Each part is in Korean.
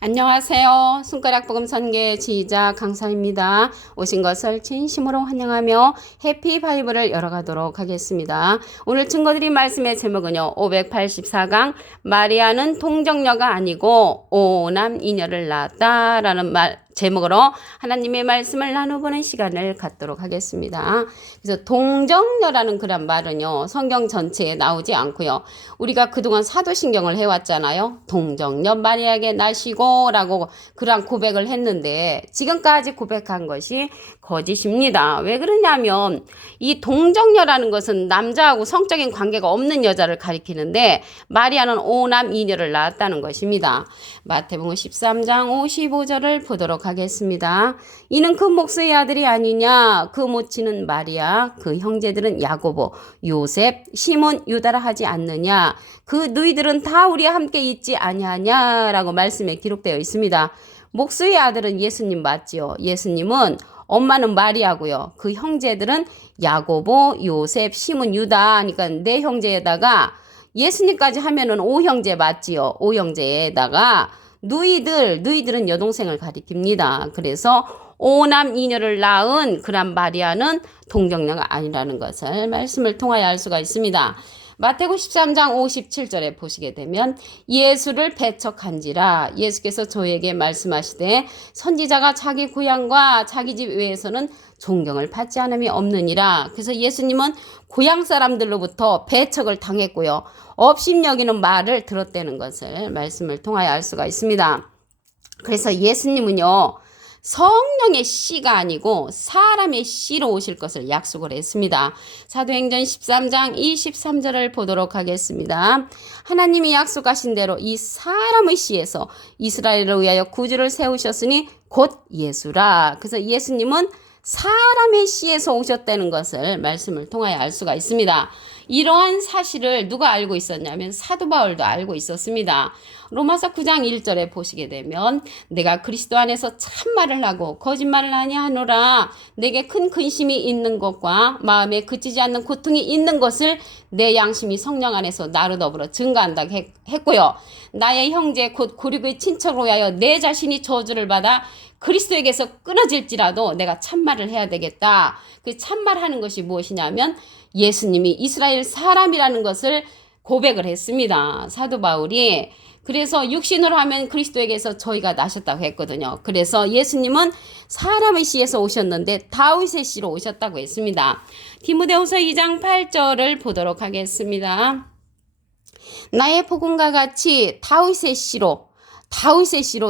안녕하세요. 손가락 복음 선계 지휘자 강사입니다. 오신 것을 진심으로 환영하며 해피 바이블을 열어가도록 하겠습니다. 오늘 증거드린 말씀의 제목은요. 584강 마리아는 동정녀가 아니고 오남 이녀를 낳았다라는 제목으로 하나님의 말씀을 나눠보는 시간을 갖도록 하겠습니다. 그래서 동정녀라는 그런 말은요. 성경 전체에 나오지 않고요. 우리가 그동안 사도신경을 해왔잖아요. 동정녀 마리아에게 나시고 라고 그런 고백을 했는데 지금까지 고백한 것이 거짓입니다. 왜 그러냐면 이 동정녀라는 것은 남자하고 성적인 관계가 없는 여자를 가리키는데 마리아는 오남 이녀를 낳았다는 것입니다. 마태복음 13장 55절을 보도록 하겠습니다. 이는 그 목수의 아들이 아니냐? 그 모친은 마리아, 그 형제들은 야고보, 요셉, 시몬, 유다라 하지 않느냐? 그 너희들은 다 우리와 함께 있지 아니하냐? 라고 말씀에 기록되어 있습니다. 목수의 아들은 예수님 맞지요? 예수님은 엄마는 마리아고요. 그 형제들은 야고보, 요셉, 시몬, 유다. 그러니까 네 형제에다가 예수님까지 하면은 오형제 맞지요? 오형제에다가 누이들은 여동생을 가리킵니다. 그래서 오남 이녀를 낳은 그런 마리아는 동정녀가 아니라는 것을 말씀을 통하여 알 수가 있습니다. 마태복음 13장 57절에 보시게 되면 예수를 배척한지라 예수께서 저에게 말씀하시되 선지자가 자기 고향과 자기 집 외에서는 존경을 받지 않음이 없느니라. 그래서 예수님은 고향 사람들로부터 배척을 당했고요. 업신여기는 말을 들었다는 것을 말씀을 통하여 알 수가 있습니다. 그래서 예수님은요. 성령의 씨가 아니고 사람의 씨로 오실 것을 약속을 했습니다. 사도행전 13장 23절을 보도록 하겠습니다. 하나님이 약속하신 대로 이 사람의 씨에서 이스라엘을 위하여 구주를 세우셨으니 곧 예수라. 그래서 예수님은 사람의 씨에서 오셨다는 것을 말씀을 통하여 알 수가 있습니다. 이러한 사실을 누가 알고 있었냐면 사도 바울도 알고 있었습니다. 로마서 9장 1절에 보시게 되면 내가 그리스도 안에서 참말을 하고 거짓말을 아니하노라. 내게 큰 근심이 있는 것과 마음에 그치지 않는 고통이 있는 것을 내 양심이 성령 안에서 나로 더불어 증거한다고 했고요. 나의 형제 곧 고륙의 친척을 위하여 내 자신이 저주를 받아 그리스도에게서 끊어질지라도 내가 참말을 해야 되겠다. 그 참말하는 것이 무엇이냐면 예수님이 이스라엘 사람이라는 것을 고백을 했습니다. 사도 바울이. 그래서 육신으로 하면 그리스도에게서 저희가 나셨다고 했거든요. 그래서 예수님은 사람의 씨에서 오셨는데 다윗의 씨로 오셨다고 했습니다. 디모데후서 2장 8절을 보도록 하겠습니다. 나의 복음과 같이 다윗의 씨로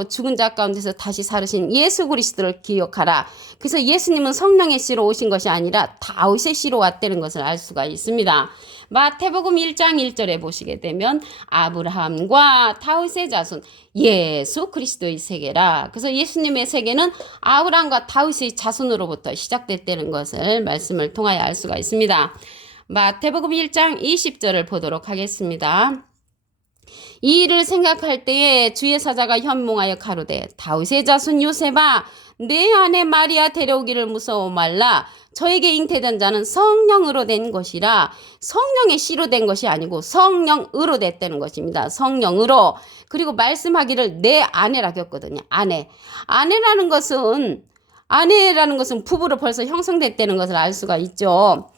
죽은 자 가운데서 다시 살으신 예수 그리스도를 기억하라. 그래서 예수님은 성령의 씨로 오신 것이 아니라 다윗의 씨로 왔다는 것을 알 수가 있습니다. 마태복음 1장 1절에 보시게 되면 아브라함과 다윗의 자손 예수 그리스도의 세계라. 그래서 예수님의 세계는 아브라함과 다윗의 자손으로부터 시작됐다는 것을 말씀을 통하여 알 수가 있습니다. 마태복음 1장 20절을 보도록 하겠습니다. 이 일을 생각할 때에 주의 사자가 현몽하여 가로되 다윗의 자손 요셉아 내 아내 마리아 데려오기를 무서워 말라. 저에게 잉태된 자는 성령으로 된 것이라. 성령의 씨로 된 것이 아니고 성령으로 됐다는 것입니다. 성령으로. 그리고 말씀하기를 내 아내라고 했거든요. 아내라는 것은 부부로 벌써 형성됐다는 것을 알 수가 있죠.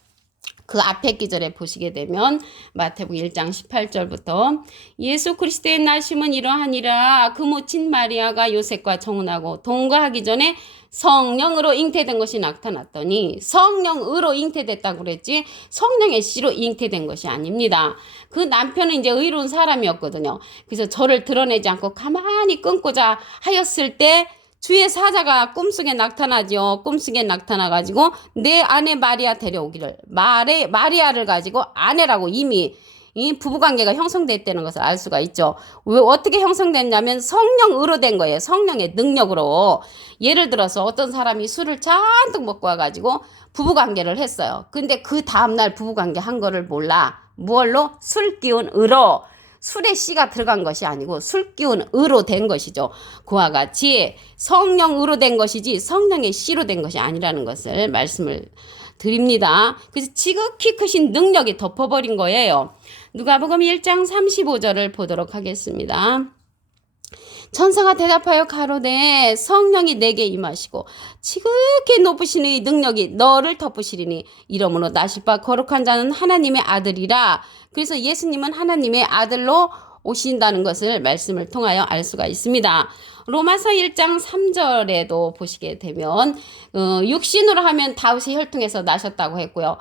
그 앞에 기절에 보시게 되면 마태복음 1장 18절부터 예수 그리스도의 나심은 이러하니라. 그 모친 마리아가 요셉과 정혼하고 동거하기 전에 성령으로 잉태된 것이 나타났더니 성령으로 잉태됐다고 그랬지 성령의 씨로 잉태된 것이 아닙니다. 그 남편은 이제 의로운 사람이었거든요. 그래서 저를 드러내지 않고 가만히 끊고자 하였을 때 주의 사자가 꿈속에 나타나죠. 꿈속에 나타나가지고 내 아내 마리아 데려오기를 마리아를 가지고 아내라고 이미 이 부부관계가 형성됐다는 것을 알 수가 있죠. 왜 어떻게 형성됐냐면 성령으로 된 거예요. 성령의 능력으로. 예를 들어서 어떤 사람이 술을 잔뜩 먹고 와가지고 부부관계를 했어요. 근데 그 다음날 부부관계 한 거를 몰라. 무얼로? 술 기운으로. 술의 씨가 들어간 것이 아니고 술 기운으로 된 것이죠. 그와 같이 성령으로 된 것이지 성령의 씨로 된 것이 아니라는 것을 말씀을 드립니다. 그래서 지극히 크신 능력이 덮어버린 거예요. 누가복음 1장 35절을 보도록 하겠습니다. 천사가 대답하여 가로되 성령이 내게 임하시고 지극히 높으신 의 능력이 너를 덮으시리니 이러므로 나실 바 거룩한 자는 하나님의 아들이라. 그래서 예수님은 하나님의 아들로 오신다는 것을 말씀을 통하여 알 수가 있습니다. 로마서 1장 3절에도 보시게 되면 육신으로 하면 다윗의 혈통에서 나셨다고 했고요.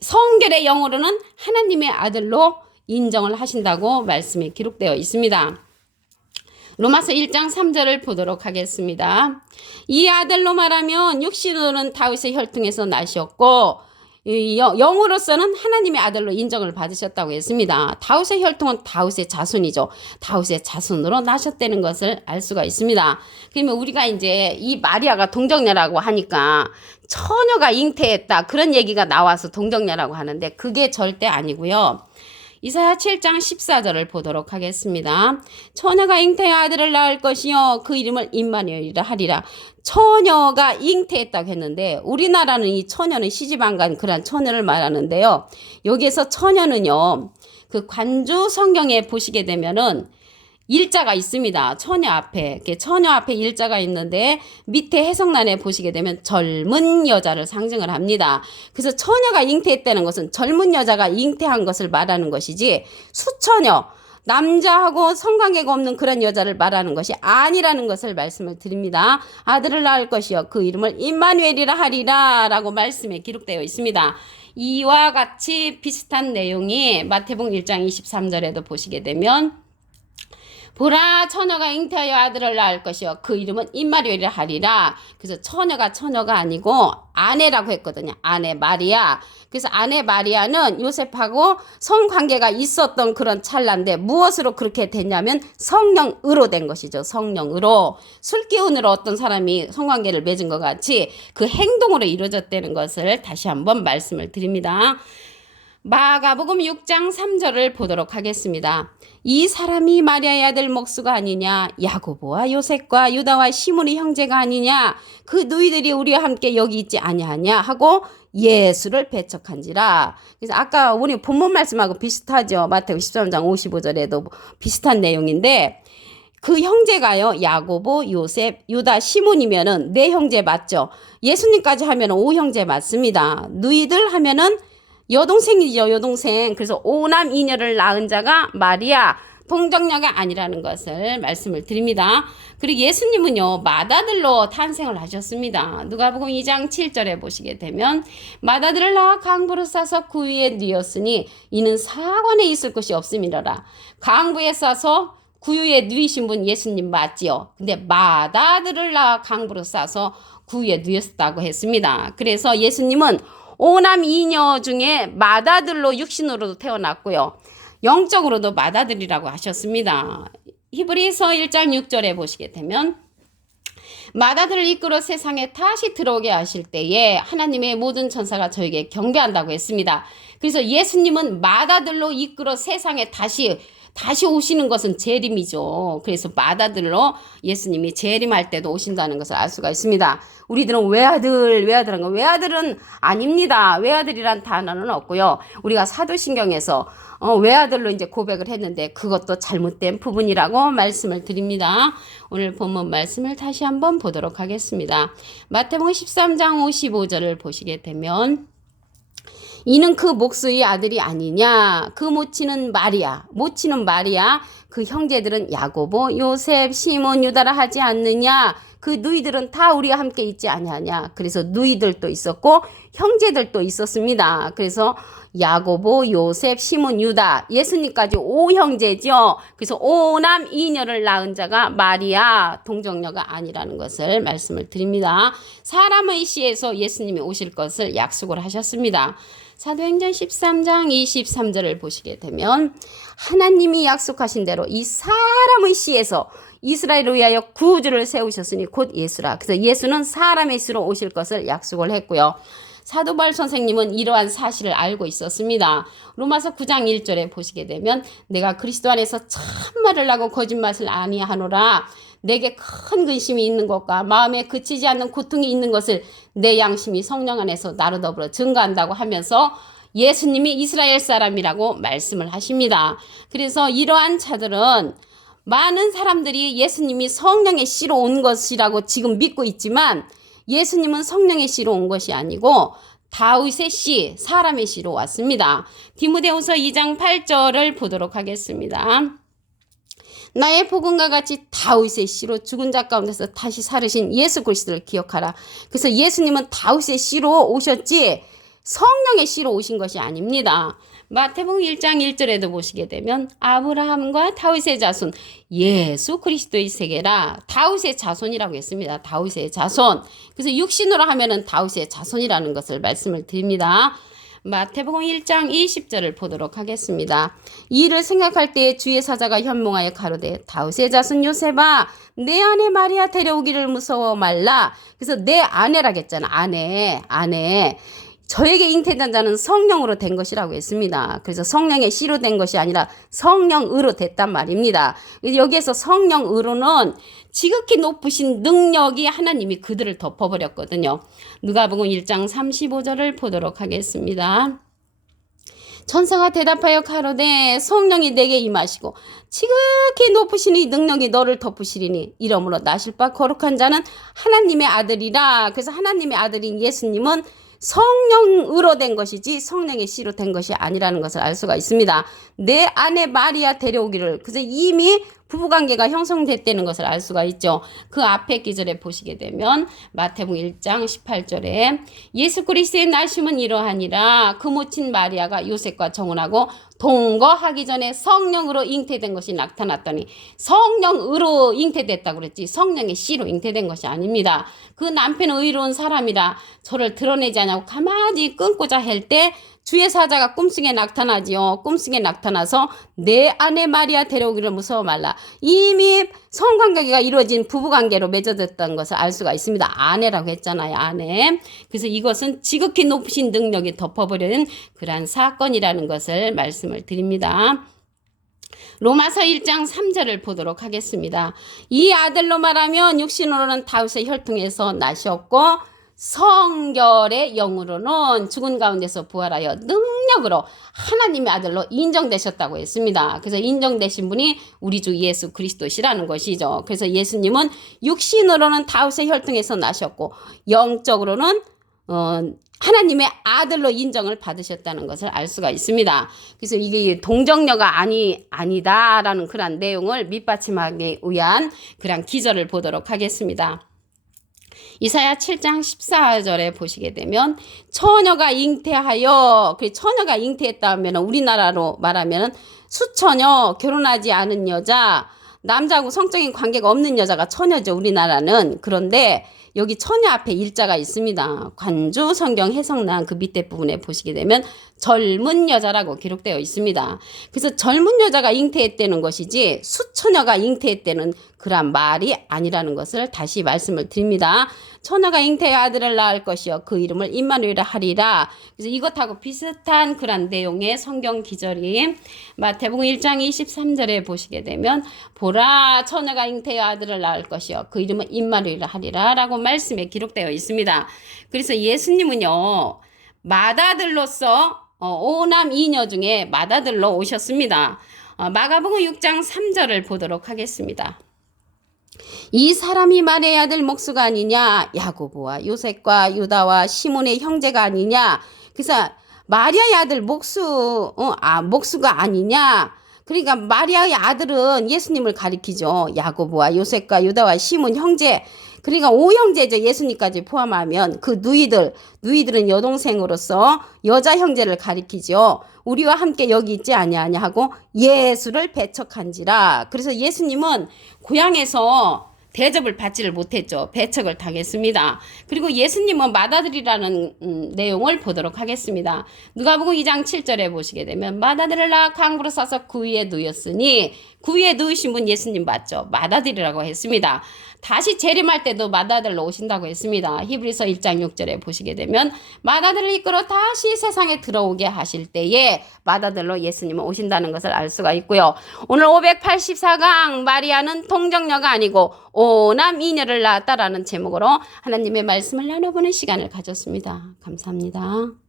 성결의 영으로는 하나님의 아들로 인정을 하신다고 말씀이 기록되어 있습니다. 로마서 1장 3절을 보도록 하겠습니다. 이 아들로 말하면 육신으로는 다윗의 혈통에서 나셨고 영으로서는 하나님의 아들로 인정을 받으셨다고 했습니다. 다윗의 혈통은 다윗의 자손이죠. 다윗의 자손으로 나셨다는 것을 알 수가 있습니다. 그러면 우리가 이제 이 마리아가 동정녀라고 하니까 처녀가 잉태했다 그런 얘기가 나와서 동정녀라고 하는데 그게 절대 아니고요. 이사야 7장 14절을 보도록 하겠습니다. 처녀가 잉태의 아들을 낳을 것이요 그 이름을 임마누엘이라 하리라. 처녀가 잉태했다고 했는데 우리나라는 이 처녀는 시집 안 간 그런 처녀를 말하는데요. 여기에서 처녀는요. 그 관주 성경에 보시게 되면은 일자가 있습니다. 처녀 앞에 일자가 있는데 밑에 해석란에 보시게 되면 젊은 여자를 상징을 합니다. 그래서 처녀가 잉태했다는 것은 젊은 여자가 잉태한 것을 말하는 것이지 수처녀, 남자하고 성관계가 없는 그런 여자를 말하는 것이 아니라는 것을 말씀을 드립니다. 아들을 낳을 것이요 그 이름을 임마누엘이라 하리라 라고 말씀에 기록되어 있습니다. 이와 같이 비슷한 내용이 마태복음 1장 23절에도 보시게 되면 보라 처녀가 잉태하여 아들을 낳을 것이요 그 이름은 임마누엘이라 하리라. 그래서 처녀가 아니고 아내라고 했거든요. 아내 마리아. 그래서 아내 마리아는 요셉하고 성관계가 있었던 그런 찰나인데 무엇으로 그렇게 됐냐면 성령으로 된 것이죠. 성령으로. 술기운으로 어떤 사람이 성관계를 맺은 것 같이 그 행동으로 이루어졌다는 것을 다시 한번 말씀을 드립니다. 마가복음 6장 3절을 보도록 하겠습니다. 이 사람이 마리아의 아들 목수가 아니냐 야고보와 요셉과 유다와 시몬의 형제가 아니냐 그 너희들이 우리와 함께 여기 있지 아니하냐 하고 예수를 배척한지라. 그래서 아까 우리 본문 말씀하고 비슷하죠. 마태복음 13장 55절에도 비슷한 내용인데 그 형제가요 야고보, 요셉, 유다, 시몬이면은 네 형제 맞죠. 예수님까지 하면은 5형제 맞습니다. 너희들 하면은 여동생이죠. 여동생. 그래서 5남 2녀를 낳은 자가 마리아 동정녀가 아니라는 것을 말씀을 드립니다. 그리고 예수님은요 맏아들로 탄생을 하셨습니다. 누가복음 2장 7절에 보시게 되면 맏아들을 낳아 강부로 싸서 그 위에 뉘었으니 이는 사관에 있을 것이 없음이로라. 강부에 싸서 구유에 누이신 분 예수님 맞지요. 근데 맏아들을 낳아 강부로 싸서 구유에 누였다고 했습니다. 그래서 예수님은 5남 2녀 중에 맏아들로 육신으로도 태어났고요. 영적으로도 맏아들이라고 하셨습니다. 히브리서 1장 6절에 보시게 되면 맏아들을 이끌어 세상에 다시 들어오게 하실 때에 하나님의 모든 천사가 저에게 경배한다고 했습니다. 그래서 예수님은 맏아들로 이끌어 세상에 다시 오시는 것은 재림이죠. 그래서 맏아들로 예수님이 재림할 때도 오신다는 것을 알 수가 있습니다. 우리들은 외아들한 거 외아들은 아닙니다. 외아들이란 단어는 없고요. 우리가 사도신경에서 외아들로 이제 고백을 했는데 그것도 잘못된 부분이라고 말씀을 드립니다. 오늘 본문 말씀을 다시 한번 보도록 하겠습니다. 마태복음 13장 55절을 보시게 되면 이는 그 목수의 아들이 아니냐. 그 모치는 마리아. 그 형제들은 야고보, 요셉, 시몬, 유다라 하지 않느냐. 그 누이들은 다 우리와 함께 있지 아니하냐. 그래서 누이들도 있었고 형제들도 있었습니다. 그래서 야고보, 요셉, 시몬, 유다, 예수님까지 5형제죠. 그래서 5남 2녀를 낳은 자가 마리아 동정녀가 아니라는 것을 말씀을 드립니다. 사람의 시에서 예수님이 오실 것을 약속을 하셨습니다. 사도행전 13장 23절을 보시게 되면 하나님이 약속하신 대로 이 사람의 씨에서 이스라엘을 위하여 구주를 세우셨으니 곧 예수라. 그래서 예수는 사람의 씨로 오실 것을 약속을 했고요. 사도 바울 선생님은 이러한 사실을 알고 있었습니다. 로마서 9장 1절에 보시게 되면 내가 그리스도 안에서 참말을 하고 거짓말을 아니하노라. 내게 큰 근심이 있는 것과 마음에 그치지 않는 고통이 있는 것을 내 양심이 성령 안에서 나로 더불어 증거한다고 하면서 예수님이 이스라엘 사람이라고 말씀을 하십니다. 그래서 이러한 자들은 많은 사람들이 예수님이 성령의 씨로 온 것이라고 지금 믿고 있지만 예수님은 성령의 씨로 온 것이 아니고 다윗의 씨, 사람의 씨로 왔습니다. 디모데후서 2장 8절을 보도록 하겠습니다. 나의 복음과 같이 다윗의 씨로 죽은 자 가운데서 다시 살으신 예수 그리스도를 기억하라. 그래서 예수님은 다윗의 씨로 오셨지 성령의 씨로 오신 것이 아닙니다. 마태복음 1장 1절에도 보시게 되면 아브라함과 다윗의 자손 예수 그리스도의 세계라 다윗의 자손이라고 했습니다. 다윗의 자손. 그래서 육신으로 하면은 다윗의 자손이라는 것을 말씀을 드립니다. 마태복음 1장 20절을 보도록 하겠습니다. 이 일을 생각할 때에 주의 사자가 현몽하여 가로되 다윗의 자손 요셉아 내 아내 마리아 데려오기를 무서워 말라. 그래서 내 아내라겠잖아. 아내. 저에게 잉태된 자는 성령으로 된 것이라고 했습니다. 그래서 성령의 씨로 된 것이 아니라 성령으로 됐단 말입니다. 여기에서 성령으로는 지극히 높으신 능력이 하나님이 그들을 덮어버렸거든요. 누가복음 1장 35절을 보도록 하겠습니다. 천사가 대답하여 가로되 성령이 내게 임하시고 지극히 높으신 이 능력이 너를 덮으시리니 이러므로 나실 바 거룩한 자는 하나님의 아들이라. 그래서 하나님의 아들인 예수님은 성령으로 된 것이지 성령의 씨로 된 것이 아니라는 것을 알 수가 있습니다. 내 아내 마리아 데려오기를. 그래서 이미 부부관계가 형성됐다는 것을 알 수가 있죠. 그 앞에 기절에 보시게 되면 마태복음 1장 18절에 예수 그리스도의 나심은 이러하니라. 그 모친 마리아가 요셉과 정혼하고 동거하기 전에 성령으로 잉태된 것이 나타났더니 성령으로 잉태됐다고 그랬지 성령의 씨로 잉태된 것이 아닙니다. 그 남편은 의로운 사람이라 저를 드러내지 않냐고 가만히 끊고자 할 때 주의 사자가 꿈속에 나타나지요. 꿈속에 나타나서 내 아내 마리아 데려오기를 무서워 말라. 이미 성관계가 이루어진 부부관계로 맺어졌다는 것을 알 수가 있습니다. 아내라고 했잖아요. 아내. 그래서 이것은 지극히 높으신 능력이 덮어버리는 그러한 사건이라는 것을 말씀을 드립니다. 로마서 1장 3절을 보도록 하겠습니다. 이 아들로 말하면 육신으로는 다윗의 혈통에서 나셨고 성결의 영으로는 죽은 가운데서 부활하여 능력으로 하나님의 아들로 인정되셨다고 했습니다. 그래서 인정되신 분이 우리 주 예수 그리스도시라는 것이죠. 그래서 예수님은 육신으로는 다윗의 혈통에서 나셨고 영적으로는 하나님의 아들로 인정을 받으셨다는 것을 알 수가 있습니다. 그래서 이게 동정녀가 아니다라는 그런 내용을 밑받침하기 위한 그런 기절을 보도록 하겠습니다. 이사야 7장 14절에 보시게 되면 처녀가 잉태하여, 처녀가 잉태했다면 우리나라로 말하면 수처녀, 결혼하지 않은 여자, 남자하고 성적인 관계가 없는 여자가 처녀죠. 우리나라는. 그런데 여기 처녀 앞에 일자가 있습니다. 관주 성경 해석란 그 밑에 부분에 보시게 되면 젊은 여자라고 기록되어 있습니다. 그래서 젊은 여자가 잉태했다는 것이지 수처녀가 잉태했다는 그런 말이 아니라는 것을 다시 말씀을 드립니다. 처녀가 잉태의 아들을 낳을 것이요 그 이름을 임마누엘이라 하리라. 그래서 이것하고 비슷한 그런 내용의 성경 기절이 마태복음 1장 23절에 보시게 되면 보라 처녀가 잉태의 아들을 낳을 것이요 그 이름은 임마누엘이라 하리라 라고 말씀에 기록되어 있습니다. 그래서 예수님은요 맏아들로서 오남 이녀 중에 맏아들로 오셨습니다. 마가복음 6장 3절을 보도록 하겠습니다. 이 사람이 마리아의 아들 목수가 아니냐 야고보와 요셉과 유다와 시몬의 형제가 아니냐. 그래서 마리아의 아들 목수가 아니냐. 그러니까 마리아의 아들은 예수님을 가리키죠. 야고보와 요셉과 유다와 시몬 형제. 그러니까 5형제죠. 예수님까지 포함하면 그 누이들은 여동생으로서 여자 형제를 가리키죠. 우리와 함께 여기 있지 아니하냐 하고 예수를 배척한지라. 그래서 예수님은 고향에서 대접을 받지를 못했죠. 배척을 당했습니다. 그리고 예수님은 맏아들이라는 내용을 보도록 하겠습니다. 누가복음 2장 7절에 보시게 되면 맏아들을 낳아 강부로 싸서 그 위에 누였으니 그 위에 누우신 분 예수님 맞죠. 맏아들이라고 했습니다. 다시 재림할 때도 맏아들로 오신다고 했습니다. 히브리서 1장 6절에 보시게 되면 맏아들을 이끌어 다시 세상에 들어오게 하실 때에 맏아들로 예수님은 오신다는 것을 알 수가 있고요. 오늘 584강 마리아는 동정녀가 아니고 오남 이녀를 낳았다라는 제목으로 하나님의 말씀을 나눠보는 시간을 가졌습니다. 감사합니다.